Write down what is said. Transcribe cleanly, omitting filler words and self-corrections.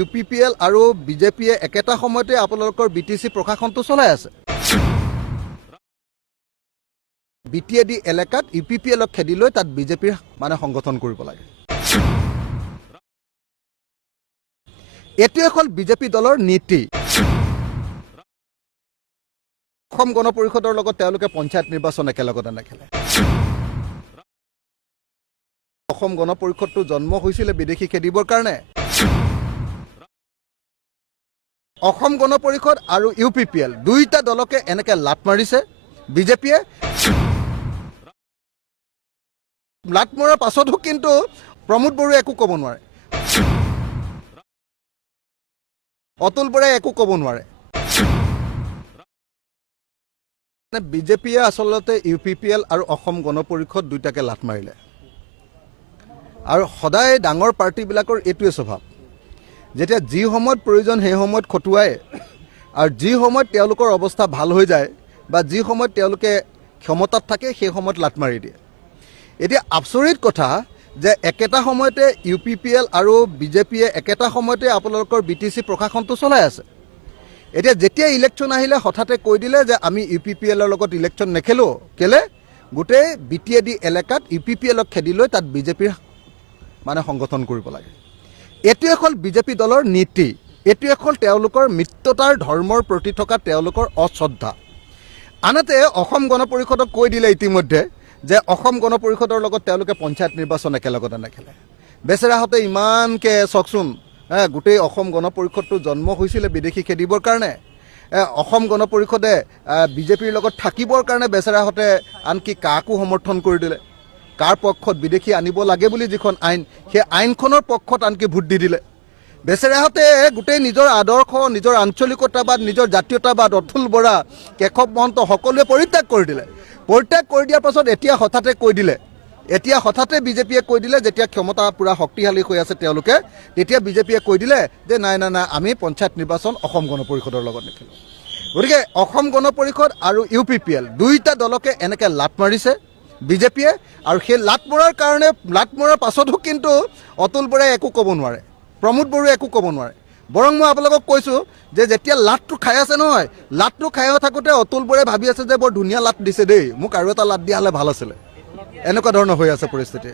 UPPL আৰু বিজেপিয়ে একেটা সময়তে আপোনালোকৰ BTC প্ৰশাসনটো চলাই আছে। BTAD এলেকাত UPPLক খেদি লৈ তাত বিজেপিৰ মানে সংগঠন কৰিব লাগে। এটোৱে হ'ল বিজেপি দলৰ নীতি। অসম গণ পৰিষদৰ লগত তেওঁলোকে পঞ্চায়ত নিৰ্বাচন একেলগতে নেখেলে। অসম গণ পৰিষদটো জন্ম হৈছিলে বিদেশী খেদিবৰ কাৰণে। অসম গণ পৰিষদ আৰু UPPL দুইটা দলকে এনেকে লাট মাৰিছে বিজেপিয়ে। লাট মৰাৰ পাছতো কিন্তু প্ৰমোদ বড়োৱে একো ক'ব নোৱাৰে, অতুল বৰাই একো ক'ব নোৱাৰে। বিজেপিয়ে আচলতে UPPL আৰু অসম গণ পৰিষদ দুইটাকে লাট মাৰিলে। আৰু সদায় ডাঙৰ পাৰ্টিবিলাকৰ এইটোৱে স্বভাৱ, যেতিয়া যি সময়ত প্ৰয়োজন সেই সময়ত খটুৱাই, আৰু যি সময়ত তেওঁলোকৰ অৱস্থা ভাল হৈ যায় বা যি সময়ত তেওঁলোকে ক্ষমতাত থাকে সেই সময়ত লাট মাৰি দিয়ে। এতিয়া আচৰিত কথা যে একেটা সময়তে UPPL আৰু বিজেপিয়ে একেটা সময়তে আপোনালোকৰ BTC প্ৰশাসনটো চলাই আছে। এতিয়া যেতিয়া ইলেকশ্যন আহিলে হঠাতে কৈ দিলে যে আমি UPPLৰ লগত ইলেকশ্যন নেখেলোঁ, কেলে গোটেই BTAD এলেকাত UPPLক খেদি লৈ তাত বিজেপিৰ মানে সংগঠন কৰিব লাগে। এইটোৱে হ'ল বিজেপি দলৰ নীতি, এইটোৱে হ'ল তেওঁলোকৰ মিত্ৰতাৰ ধৰ্মৰ প্ৰতি থকা তেওঁলোকৰ অশ্ৰদ্ধা। আনহাতে অসম গণ পৰিষদক কৈ দিলে ইতিমধ্যে যে অসম গণ পৰিষদৰ লগত তেওঁলোকে পঞ্চায়ত নিৰ্বাচন একেলগতে নেখেলে। বেচেৰাহঁতে ইমানকৈ চাওকচোন, গোটেই অসম গণ পৰিষদটো জন্ম হৈছিলে বিদেশী খেদিবৰ কাৰণে। অসম গণ পৰিষদে বিজেপিৰ লগত থাকিবৰ কাৰণে বেচেৰাহঁতে আনকি কাকো সমৰ্থন কৰি দিলে। কাৰ পক্ষত বিদেশী আনিব লাগে বুলি যিখন আইন, সেই আইনখনৰ পক্ষত আনকি ভোট দি দিলে। বেচেৰাহঁতে গোটেই নিজৰ আদৰ্শ, নিজৰ আঞ্চলিকতাবাদ, নিজৰ জাতীয়তাবাদ, অতুল বৰা, কেশৱ মহন্ত সকলোৱে পৰিত্যাগ কৰি দিলে। পৰিত্যাগ কৰি দিয়াৰ পাছত এতিয়া হঠাতে কৈ দিলে, এতিয়া হঠাতে বিজেপিয়ে কৈ দিলে, যেতিয়া ক্ষমতা পূৰা শক্তিশালী হৈ আছে তেওঁলোকে, তেতিয়া বিজেপিয়ে কৈ দিলে যে নাই নাই নাই আমি পঞ্চায়ত নিৰ্বাচন অসম গণ পৰিষদৰ লগত নেখেলোঁ। গতিকে অসম গণ পৰিষদ আৰু UPPL দুইটা দলকে এনেকৈ লাট মাৰিছে বিজেপিয়ে। আৰু সেই লাট মৰাৰ কাৰণে, লাট মৰাৰ পাছতো কিন্তু অতুল বৰাই একো ক'ব নোৱাৰে, প্ৰমোদ বড়োৱে একো ক'ব নোৱাৰে। বৰং মই আপোনালোকক কৈছোঁ যে যেতিয়া লাটটো খাই আছে নহয়, লাটটো খাই থাকোঁতে অতুল বৰাই ভাবি আছে যে বৰ ধুনীয়া লাট দিছে দেই, মোক আৰু এটা লাট দিয়া হ'লে ভাল আছিলে। এনেকুৱা ধৰণৰ হৈ আছে পৰিস্থিতি।